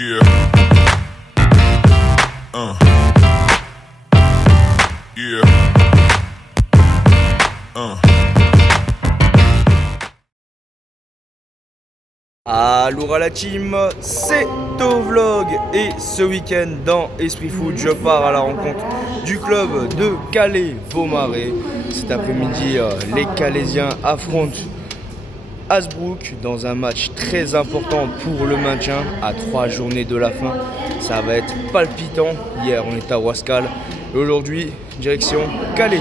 Yeah. Yeah. Aloura la team, c'est Tovlog et ce week-end dans Esprit Foot, je pars à la rencontre du club de Calais-Beaumarais. Cet après-midi, les Calaisiens affrontent Hasbrook dans un match très important pour le maintien à 3 journées de la fin. Ça va être palpitant. Hier, on était à Wascal et aujourd'hui, direction Calais.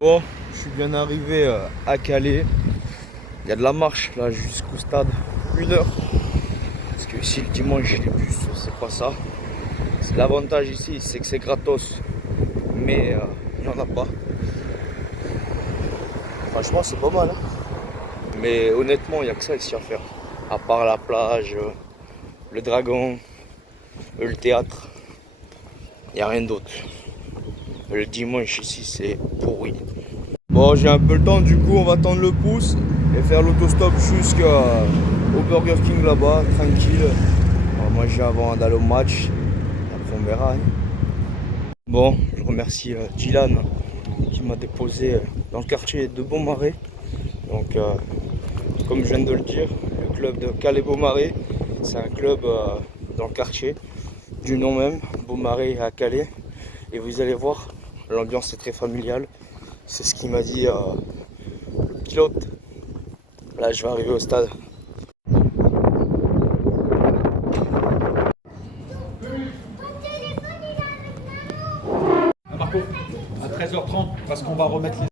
Bon, je suis bien arrivé à Calais. Il y a de la marche là jusqu'au stade, 1 heure. Parce que ici le dimanche les bus, c'est pas ça. C'est l'avantage ici, c'est que c'est gratos. Mais il n'y en a pas. Franchement c'est pas mal. Hein. Mais honnêtement il n'y a que ça ici à faire. À part la plage, le dragon, le théâtre. Il n'y a rien d'autre. Le dimanche ici c'est pourri. Bon, j'ai un peu le temps, du coup on va tendre le pouce et faire l'autostop jusqu'au Burger King là-bas, tranquille. On va manger avant d'aller au match, après on verra. Hein. Bon, je remercie Dylan qui m'a déposé dans le quartier de Beaumarais. Donc, comme je viens de le dire, le club de Calais-Beaumarais, c'est un club dans le quartier du nom même, Beaumarais à Calais. Et vous allez voir, l'ambiance est très familiale. C'est ce qu'il m'a dit le pilote. Là, je vais arriver au stade. Marco, à 13h30, parce qu'on va remettre les...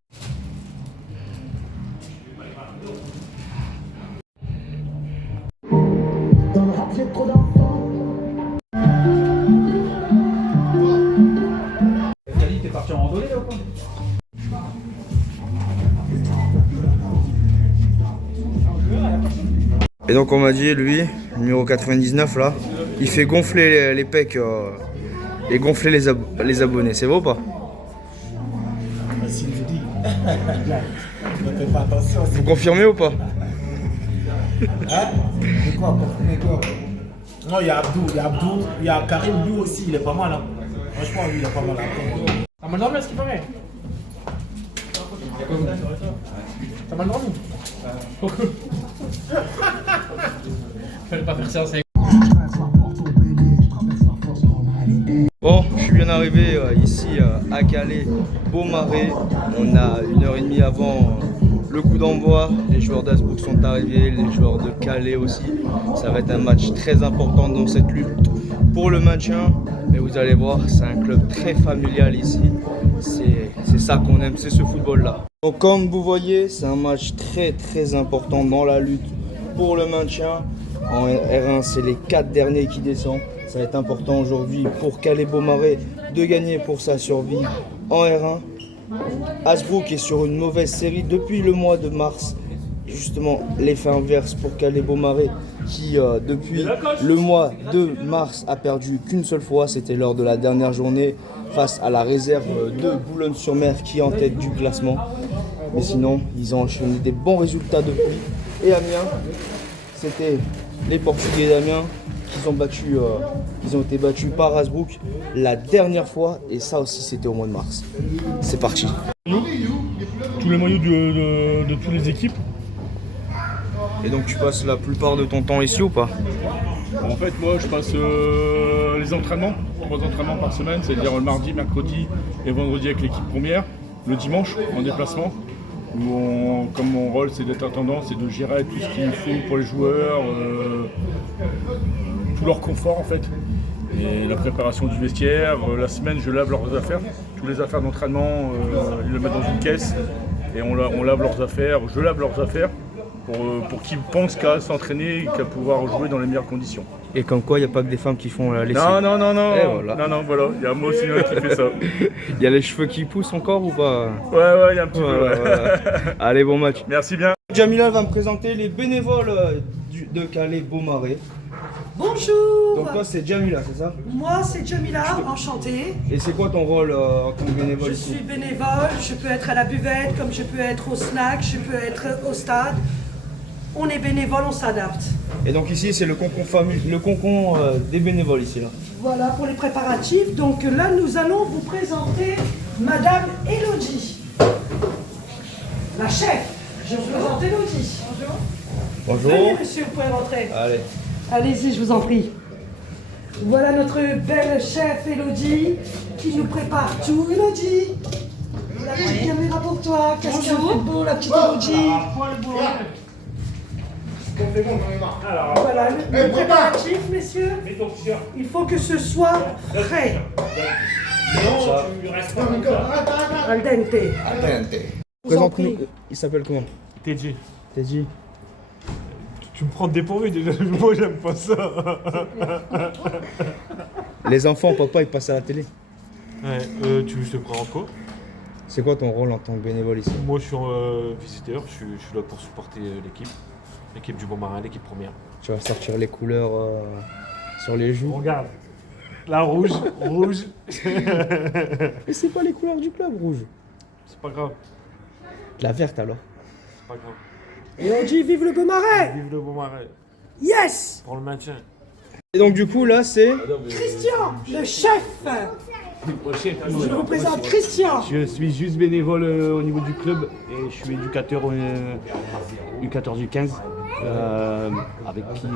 Cali, t'es parti en randonnée là ou quoi? Et donc on m'a dit, lui, numéro 99 là, il fait gonfler les pecs et gonfler les abonnés. C'est vrai ou pas? Si je dis, ne fais pas attention. Vous confirmez ou pas? Hein? De quoi, confirmer quoi? Non, il y a Abdou, il y a Karim, lui aussi, il est pas mal. Hein. Franchement, lui, il est pas mal. T'as mal dormi à ce qu'il paraît? T'as mal dormi? Fallait pas faire ça, c'est... Bon, je suis bien arrivé ici à Calais, Beaumarais. On a 1h30 avant le coup d'envoi. Les joueurs d'Hasbrook sont arrivés, les joueurs de Calais aussi. Ça va être un match très important dans cette lutte pour le maintien. Mais vous allez voir, c'est un club très familial ici. C'est ça qu'on aime, c'est ce football-là. Donc comme vous voyez, c'est un match très important dans la lutte pour le maintien. En R1, c'est les 4 derniers qui descendent. Ça va être important aujourd'hui pour Calais-Beaumarais de gagner pour sa survie en R1. Hasbrook est sur une mauvaise série depuis le mois de mars. Justement, l'effet inverse pour Calais-Beaumarais qui, depuis le mois de mars, a perdu qu'une seule fois. C'était lors de la dernière journée face à la réserve de Boulogne-sur-Mer qui est en tête du classement. Mais sinon, ils ont enchaîné des bons résultats depuis. Et Amiens, c'était les Portugais d'Amiens qui ont été battus par Hasbrook la dernière fois. Et ça aussi, c'était au mois de mars. C'est parti. Tous les maillots de toutes les équipes. Et donc tu passes la plupart de ton temps ici ou pas? En fait, moi, je passe les entraînements, 3 entraînements par semaine, c'est-à-dire le mardi, mercredi et vendredi avec l'équipe première, le dimanche en déplacement, où comme mon rôle c'est d'être intendant, c'est de gérer tout ce qu'il faut pour les joueurs, tout leur confort en fait, et la préparation du vestiaire. La semaine, je lave leurs affaires, toutes les affaires d'entraînement, ils le mettent dans une caisse et on lave leurs affaires, je lave leurs affaires. Pour qu'ils pensent qu'à s'entraîner et qu'à pouvoir jouer dans les meilleures conditions. Et comme quoi, il n'y a pas que des femmes qui font la lessive. Non, voilà. non, voilà, il y a moi aussi qui fait ça. Il y a les cheveux qui poussent encore ou pas? Ouais, il y a un petit peu. Voilà. Allez, bon match. Merci bien. Jamila va me présenter les bénévoles de Calais Beaumarais. Bonjour. Donc toi c'est Jamila, c'est ça? Moi c'est Jamila, enchantée. Et c'est quoi ton rôle en tant que bénévole Je ici? suis bénévole, je peux être à la buvette, comme je peux être au snack, je peux être au stade. On est bénévole, on s'adapte. Et donc ici c'est le concon des bénévoles ici là. Voilà pour les préparatifs. Donc là nous allons vous présenter Madame Elodie, la chef. Je vous présente Elodie. Bonjour. Venez monsieur, vous pouvez rentrer. Allez. Allez-y, je vous en prie. Voilà notre belle chef Elodie qui nous prépare tout. Elodie, la petite caméra pour toi. Qu'est-ce qu'elle fait de beau, la petite Elodie. Voilà, le préparatif, messieurs. Il faut que ce soit frais. Al dente. Présente-nous. Il s'appelle comment? Teddy, Teddy. tu me prends de dépourvu déjà, moi j'aime pas ça. Les enfants, papa, ils passent à la télé. Ouais, tu veux que je te présente quoi? C'est quoi ton rôle en tant que bénévole ici? Moi je suis visiteur, je suis là pour supporter l'équipe du Beaumarais, l'équipe première. Tu vas sortir les couleurs sur les joues. Regarde, la rouge, rouge. Mais c'est pas les couleurs du club rouge. C'est pas grave, La verte alors. c'est pas grave. Elodie, vive le Beaumarais. Vive le Beaumarais, Yes. pour le maintien. Et donc du coup là c'est... Christian, le chef. Je vous présente Christian. Je suis juste bénévole au niveau du club et je suis éducateur U14, U15 avec qui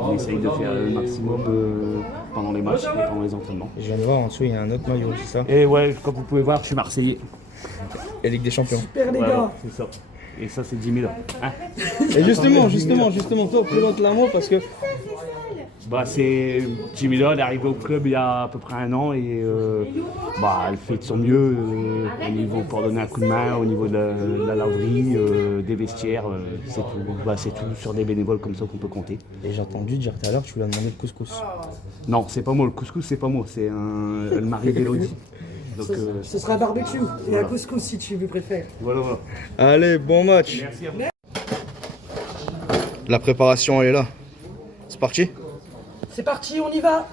on essaye de faire le maximum pendant les matchs et pendant les entraînements. Je viens de voir en dessous il y a un autre maillot, c'est ça? Et ouais, comme vous pouvez voir, je suis Marseillais. Et Ligue des Champions. Super les Voilà, gars. c'est ça. Et ça, c'est 10 000 €. Hein? Et justement, toi présente-la-moi parce que... C'est Jimmy elle est arrivée au club il y a à peu près 1 an et elle fait de son mieux au niveau pour donner un coup de main, au niveau de la laverie, des vestiaires, c'est tout. C'est tout sur des bénévoles comme ça qu'on peut compter. Et j'ai entendu dire tout à l'heure que tu lui as demandé le couscous. Non, c'est pas moi, le couscous c'est pas moi, c'est le mari d'Elodie. Donc Ce sera barbecue et un couscous si tu préfères. voilà. Allez, bon match. Merci à vous. La préparation elle est là. C'est parti? C'est parti, on y va.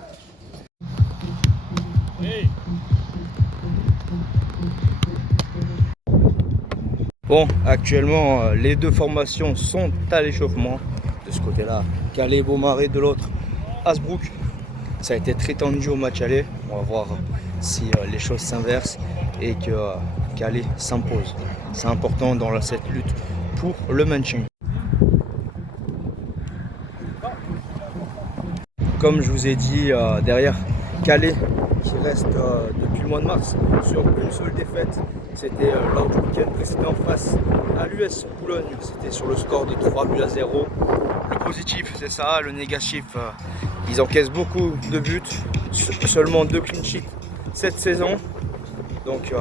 Bon, actuellement, les deux formations sont à l'échauffement. De ce côté-là, Calais Beaumarais, de l'autre, Hasbrook. Ça a été très tendu au match aller. On va voir si les choses s'inversent et que Calais s'impose. C'est important dans cette lutte pour le maintien. Comme je vous ai dit, derrière Calais qui reste depuis le mois de mars sur une seule défaite. C'était lors du week-end précédent face à l'US Boulogne. C'était sur le score de 3-0. Le positif c'est ça, le négatif ils encaissent beaucoup de buts, seulement 2 clean sheets cette saison. Donc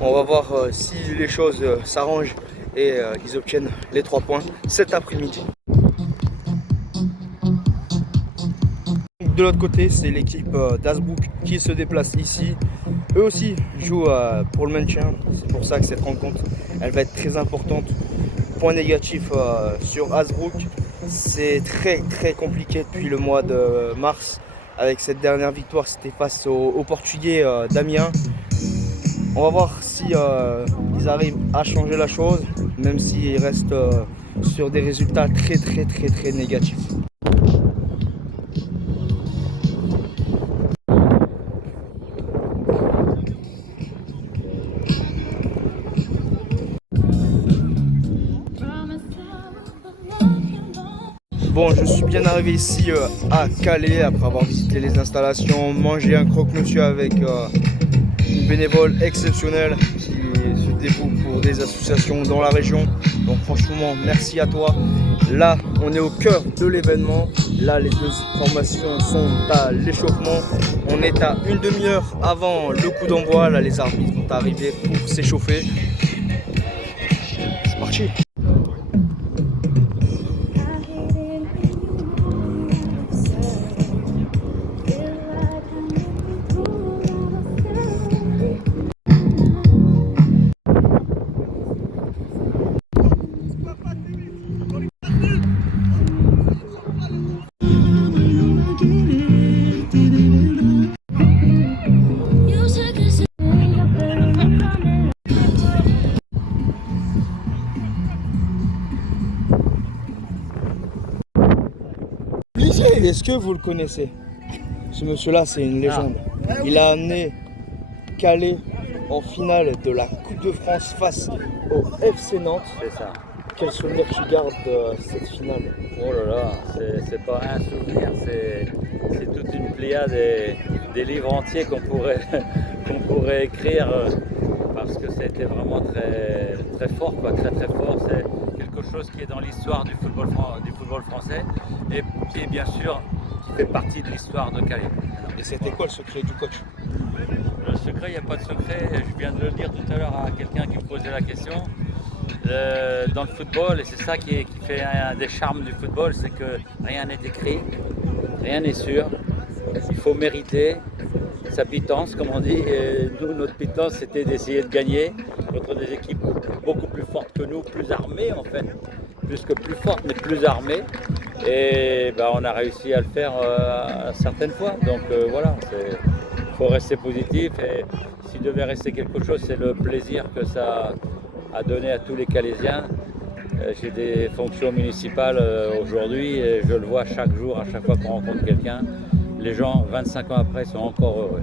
on va voir si les choses s'arrangent et ils obtiennent les 3 points cet après-midi. De l'autre côté, c'est l'équipe d'Hasbrook qui se déplace ici. Eux aussi jouent pour le maintien. C'est pour ça que cette rencontre, elle va être très importante. Point négatif sur Hasbrook, c'est très compliqué depuis le mois de mars. Avec cette dernière victoire, c'était face aux Portugais d'Amiens. On va voir si ils arrivent à changer la chose, même s'ils restent sur des résultats très négatifs. Bon, je suis bien arrivé ici à Calais après avoir visité les installations, mangé un croque-monsieur avec une bénévole exceptionnelle qui se dévoue pour des associations dans la région. Donc franchement, merci à toi. Là, on est au cœur de l'événement. Là, les deux formations sont à l'échauffement. On est à une demi-heure avant le coup d'envoi. Là, les arbitres vont arriver pour s'échauffer. C'est parti. Est-ce que vous le connaissez? Ce monsieur-là, c'est une légende. Il a amené Calais en finale de la Coupe de France face au FC Nantes. C'est ça. Quel souvenir tu gardes de cette finale? Oh là là, c'est pas un souvenir, c'est toute une pléiade des livres entiers qu'on pourrait écrire parce que c'était vraiment très, très fort, quoi, très très fort. C'est quelque chose qui est dans l'histoire du football français et bien sûr qui fait partie de l'histoire de Calais. Et c'était quoi le secret du coach? Le secret, il n'y a pas de secret, je viens de le dire tout à l'heure à quelqu'un qui me posait la question. Dans le football, et c'est ça qui fait un des charmes du football, c'est que rien n'est écrit, rien n'est sûr, il faut mériter sa pitance, comme on dit, et nous, notre pitance, c'était d'essayer de gagner contre des équipes beaucoup plus fortes que nous, plus armées en fait, plus que plus fortes, mais plus armées, et ben, on a réussi à le faire certaines fois, donc voilà, il faut rester positif, et s'il devait rester quelque chose, c'est le plaisir que ça à donner à tous les Calaisiens. J'ai des fonctions municipales aujourd'hui et je le vois chaque jour, à chaque fois qu'on rencontre quelqu'un. Les gens, 25 ans après, sont encore heureux.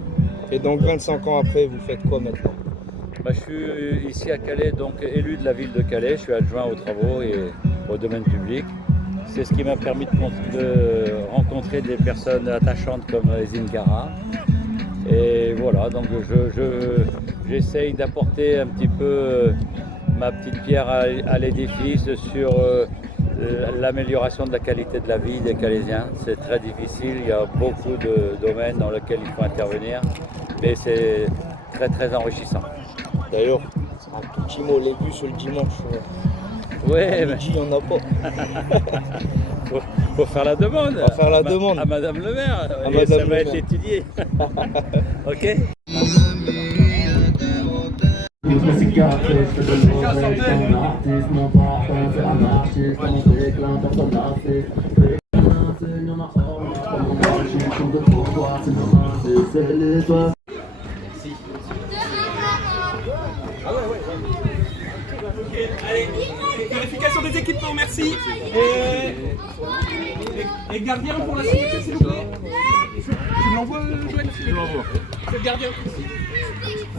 Et donc 25 ans après, vous faites quoi maintenant? Je suis ici à Calais, donc élu de la ville de Calais. Je suis adjoint aux travaux et au domaine public. C'est ce qui m'a permis de rencontrer des personnes attachantes comme Ezine Gara. Et voilà, donc j'essaye d'apporter un petit peu ma petite pierre à l'édifice sur l'amélioration de la qualité de la vie des Calaisiens. C'est très difficile, il y a beaucoup de domaines dans lesquels il faut intervenir, mais c'est très très enrichissant. D'ailleurs, un tout petit mot, les bus le dimanche, Ouais, midi, il n'y en a pas. faut faire la demande. On va faire la demande. À Madame le maire. À Et Madame ça le va être maire. étudié. Ok. Allez, vérification des équipements, merci. Et gardien pour la signature, s'il vous plaît. Tu me l'envoies, Joël? Je l'envoie. C'est le gardien.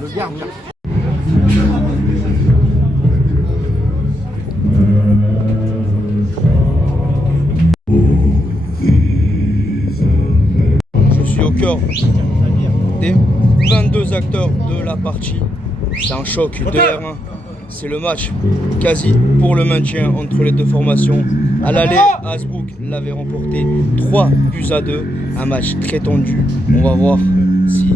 Le gardien. Je suis au cœur des 22 acteurs de la partie. C'est un choc de R1. C'est le match quasi pour le maintien entre les deux formations. À l'aller, Hasbrook l'avait remporté 3-2. Un match très tendu. On va voir si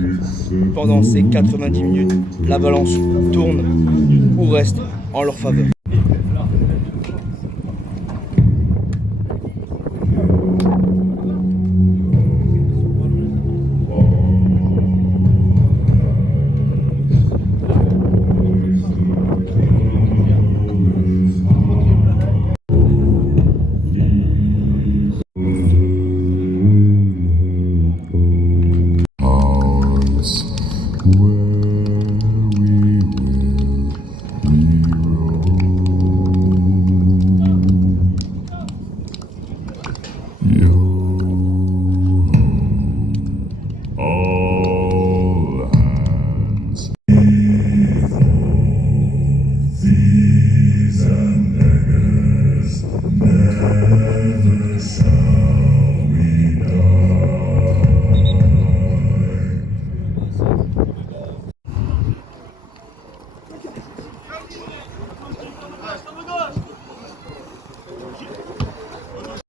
pendant ces 90 minutes, la balance tourne ou reste en leur faveur.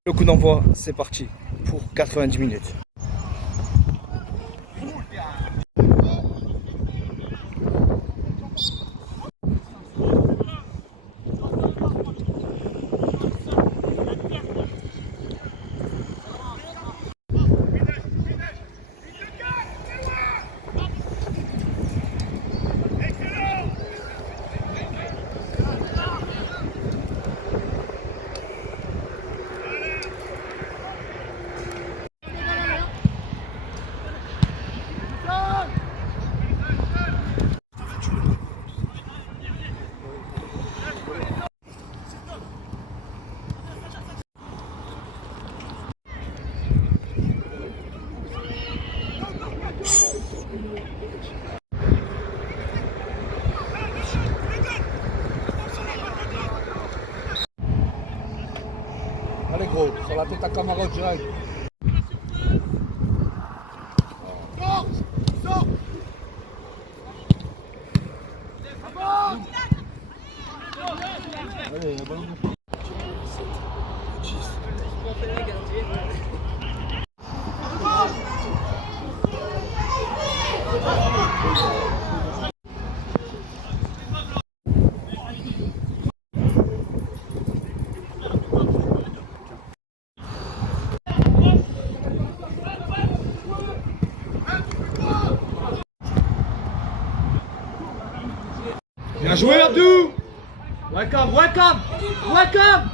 Le coup d'envoi, c'est parti pour 90 minutes. Sur la tête à Camara direct. Allez, ballon. Bien joué Abdou. Welcome, welcome, welcome.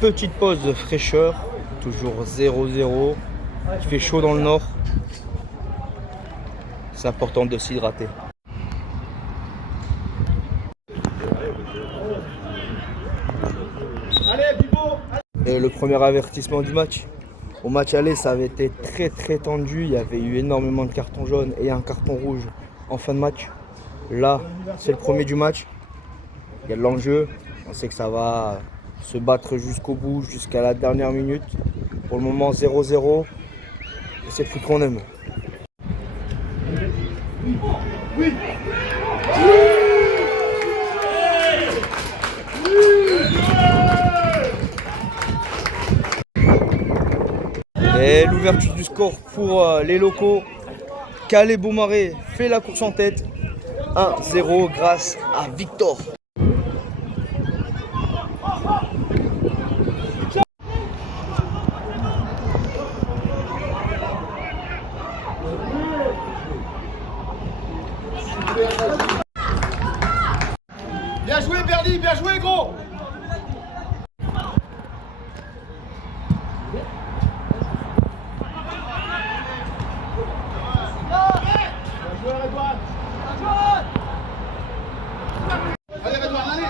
Petite pause de fraîcheur, toujours 0-0. Il fait chaud dans le nord. C'est important de s'hydrater. Et le premier avertissement du match. Au match aller, ça avait été très tendu. Il y avait eu énormément de cartons jaunes et un carton rouge en fin de match. Là, c'est le premier du match. Il y a de l'enjeu. On sait que ça va se battre jusqu'au bout, jusqu'à la dernière minute. Pour le moment, 0-0. Et c'est le foot qu'on aime. Et l'ouverture du score pour les locaux. Calais Beaumarais fait la course en tête. 1-0 grâce à Victor. Bien joué Berdy, bien joué gros. Allez Redouane, allez.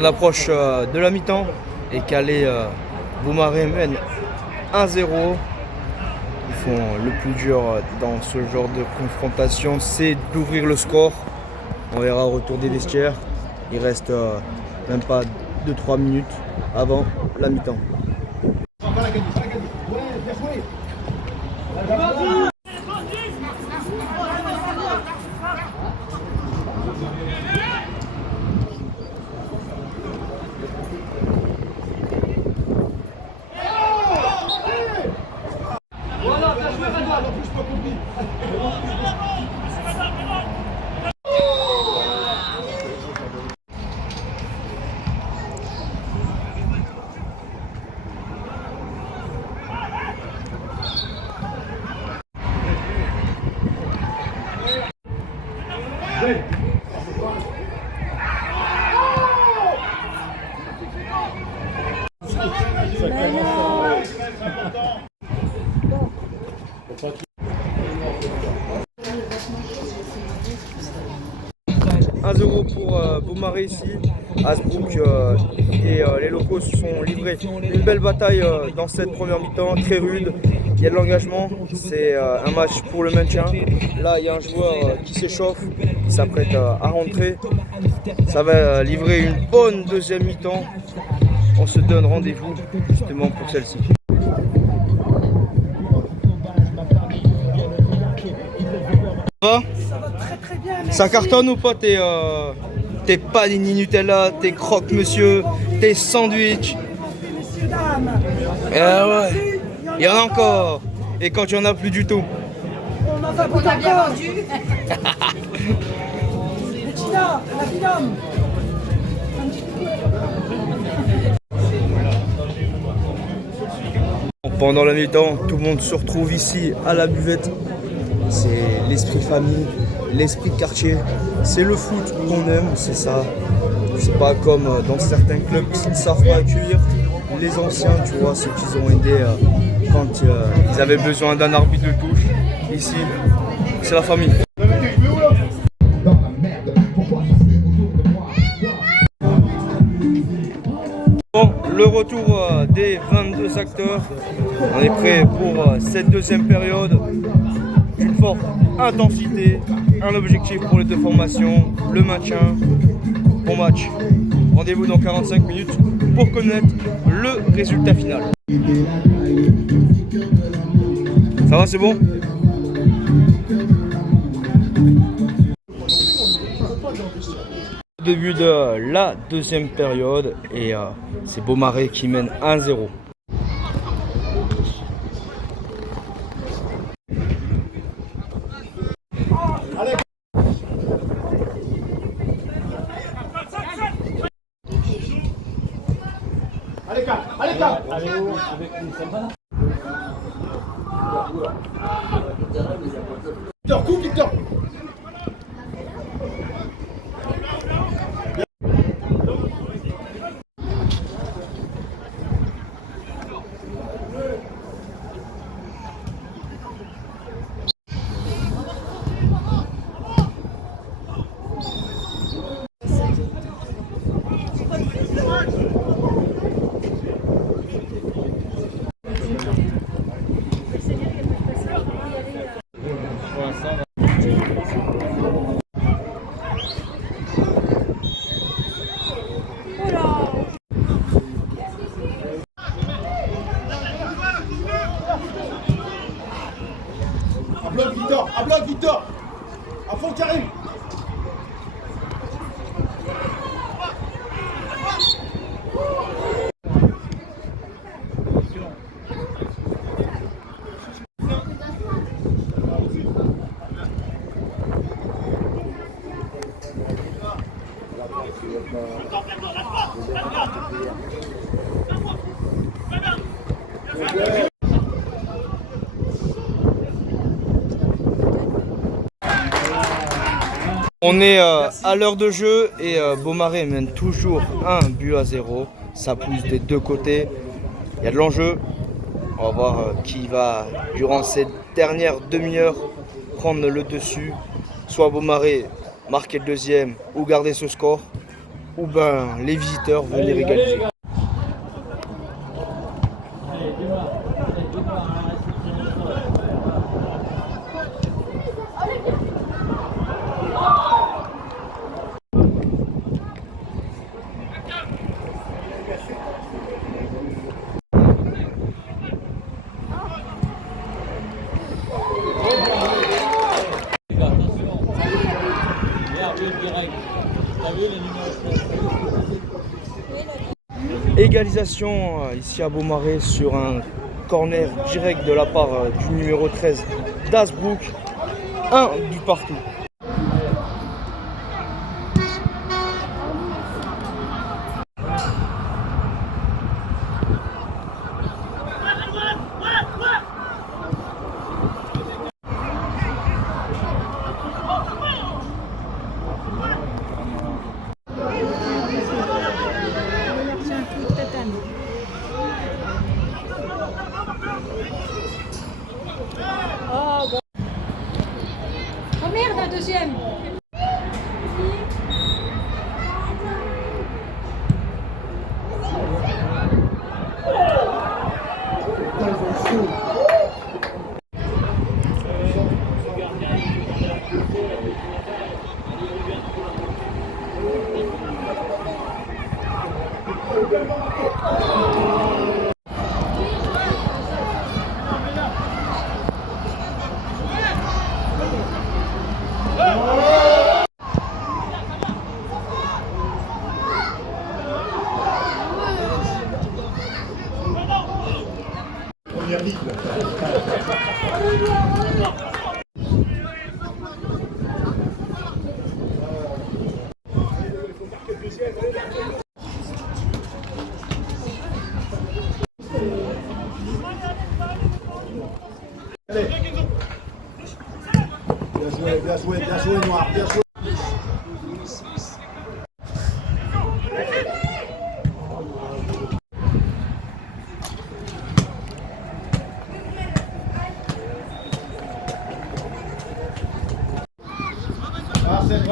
On approche de la mi-temps et Calais Beaumarais mène 1-0. Ils font le plus dur dans ce genre de confrontation, c'est d'ouvrir le score. On verra au retour des vestiaires. Il reste même pas 2-3 minutes avant la mi-temps. Pour Beaumarais ici, Hasbrook et les locaux se sont livrés une belle bataille dans cette première mi-temps, très rude. Il y a de l'engagement, c'est un match pour le maintien. Là, il y a un joueur qui s'échauffe, qui s'apprête à rentrer. Ça va livrer une bonne deuxième mi-temps. On se donne rendez-vous justement pour celle-ci. Ça va très bien, merci. Ça cartonne ou pas tes panini Nutella, tes croque monsieur, tes sandwichs? Messieurs, dames. Ouais, il y en a encore. Et quand il n'y en a plus du tout? On en va pas encore. Bettina, la binôme. Pendant la mi-temps, tout le monde se retrouve ici à la buvette. C'est l'esprit famille, l'esprit de quartier. C'est le foot qu'on aime, c'est ça. C'est pas comme dans certains clubs qui ne savent pas accueillir les anciens, tu vois, ceux qui ont aidé quand ils avaient besoin d'un arbitre de touche. Ici, c'est la famille. Bon, le retour des 22 acteurs. On est prêt pour cette deuxième période. Une forte intensité, un objectif pour les deux formations, le maintien. Bon match. Rendez-vous dans 45 minutes pour connaître le résultat final. Ça va, c'est bon? Début de la deuxième période et c'est Beaumarais qui mène 1-0. Allez, calme, allez, calme. Victor, coupe, Victor. À bloc, Victor. À fond, Karim. On est à l'heure de jeu et Beaumarais mène toujours 1-0. Ça pousse des deux côtés. Il y a de l'enjeu. On va voir qui va, durant cette dernière demi-heure, prendre le dessus. Soit Beaumarais marquer le deuxième ou garder ce score. ou ben les visiteurs venaient régaliser. Égalisation ici à Beaumarais sur un corner direct de la part du numéro 13 d'Asbrook. 1 but partout. Oh merde, un deuxième. Bien joué, Noir, bien joué.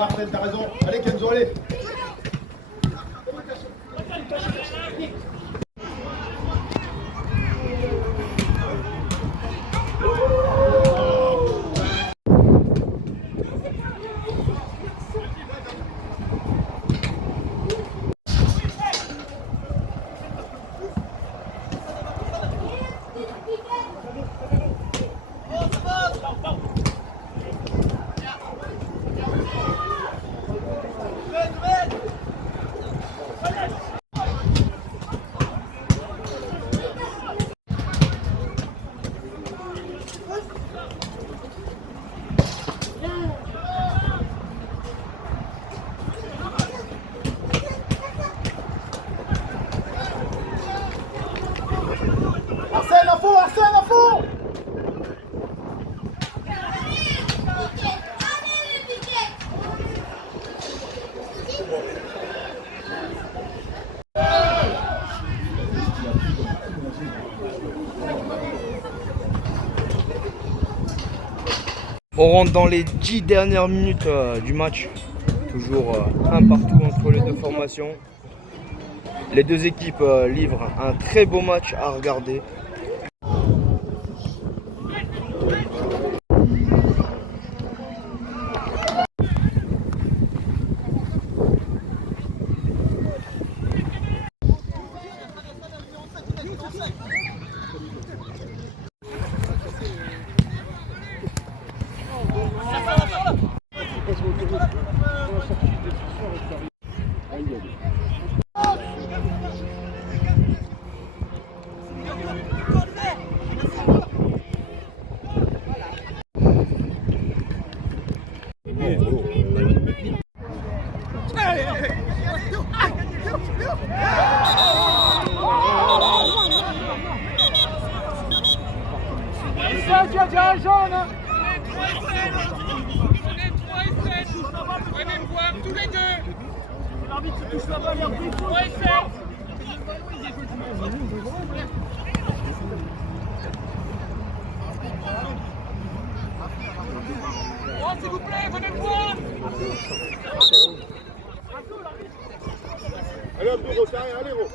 Arsène, t'as raison. Allez Kenzo, allez. Arsène, à fond. On rentre dans les 10 dernières minutes du match. Toujours un partout entre les deux formations. Les deux équipes livrent un très beau match à regarder. S'il vous plaît, venez me voir. allez, gros.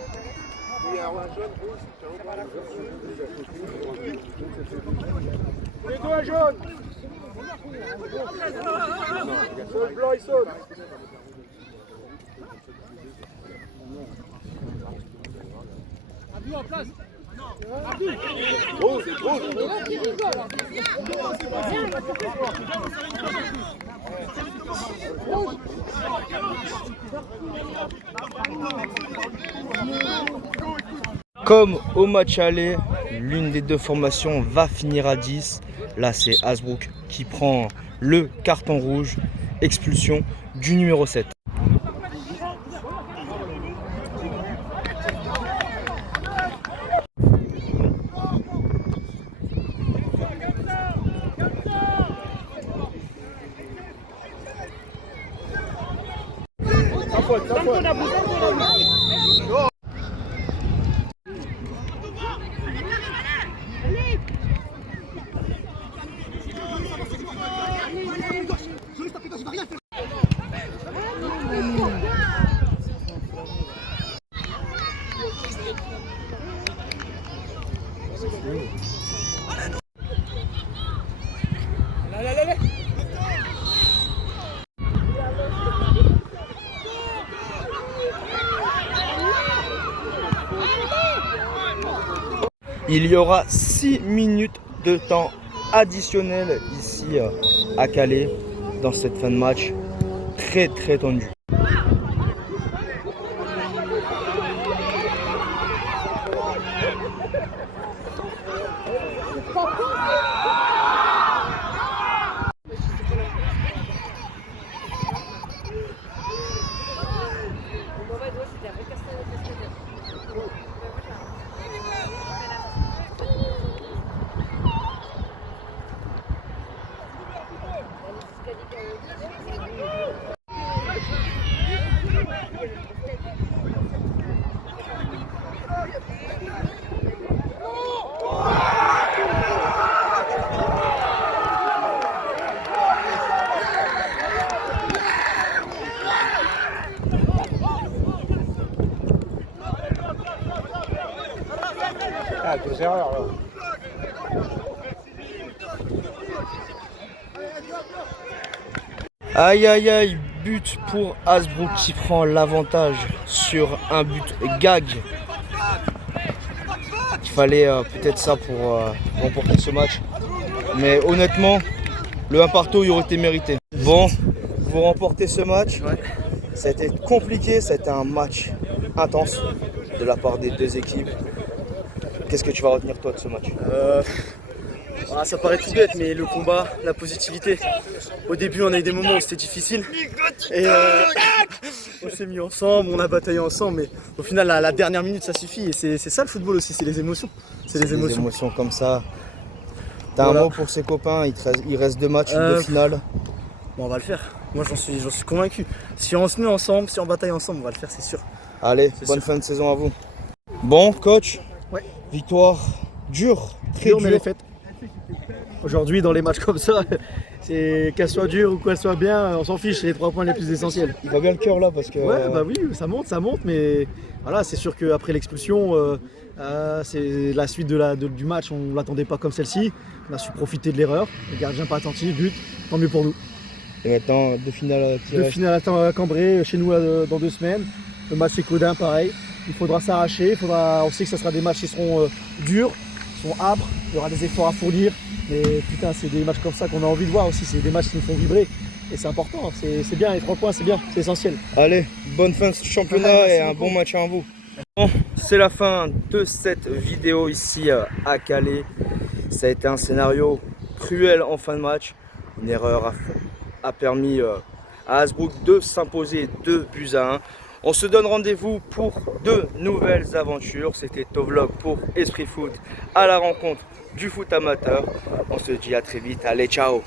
Il y a un jaune, rouge. Les deux à jaune. Saute blanc, il saute. Abdou en place. Rouge, rouge. Comme au match aller, l'une des deux formations va finir à 10. Là, c'est Hasbrook qui prend le carton rouge, expulsion du numéro 7. Il y aura 6 minutes de temps additionnel ici à Calais dans cette fin de match très tendue. Ah, deux erreurs là. Aïe aïe aïe, but pour Hasbrook qui prend l'avantage sur un but gag. Il fallait peut-être ça pour remporter ce match. Mais honnêtement, le 1 partout il aurait été mérité. Bon, vous remportez ce match. Ça a été compliqué, ça a été un match intense de la part des deux équipes. Qu'est-ce que tu vas retenir toi de ce match? Ça paraît tout bête, mais le combat, la positivité. Au début, on a eu des moments où c'était difficile. Et on s'est mis ensemble, on a bataillé ensemble. Mais au final, la dernière minute, ça suffit. Et c'est ça le football aussi, c'est les émotions. C'est les émotions comme ça. T'as un mot pour ses copains, il reste 2 matchs, 2 finales. Bon, on va le faire. Moi, j'en suis convaincu. Si on se met ensemble, si on bataille ensemble, on va le faire, c'est sûr. Allez, bonne fin de saison à vous. Bon, coach, ouais. Victoire dure, très dure. dure. Mais elle est faite. Aujourd'hui, dans les matchs comme ça, qu'elle soit dure ou qu'elle soit bien, on s'en fiche, c'est les 3 points les plus essentiels. Il va bien le cœur là parce que... Ouais, bah oui, ça monte, mais voilà, c'est sûr qu'après l'expulsion, c'est la suite du match, on ne l'attendait pas comme celle-ci. On a su profiter de l'erreur, le gardien pas attentif, but, tant mieux pour nous. Et maintenant, 2 finales à tirer. 2 finales à Cambrai, chez nous dans 2 semaines. Le match c'est Caudin, pareil. Il faudra s'arracher, on sait que ce sera des matchs qui seront durs, qui seront âpres, il y aura des efforts à fournir. Mais putain, c'est des matchs comme ça qu'on a envie de voir aussi, c'est des matchs qui nous font vibrer. Et c'est important, c'est bien, les 3 points c'est bien, c'est essentiel. Allez, bonne fin de championnat et un bon match à vous. Bon, c'est la fin de cette vidéo ici à Calais. Ça a été un scénario cruel en fin de match. Une erreur a permis à Hasbrook de s'imposer 2-1. On se donne rendez-vous pour de nouvelles aventures. C'était Tovlog pour Esprit Foot à la rencontre du foot amateur. On se dit à très vite. Allez, ciao!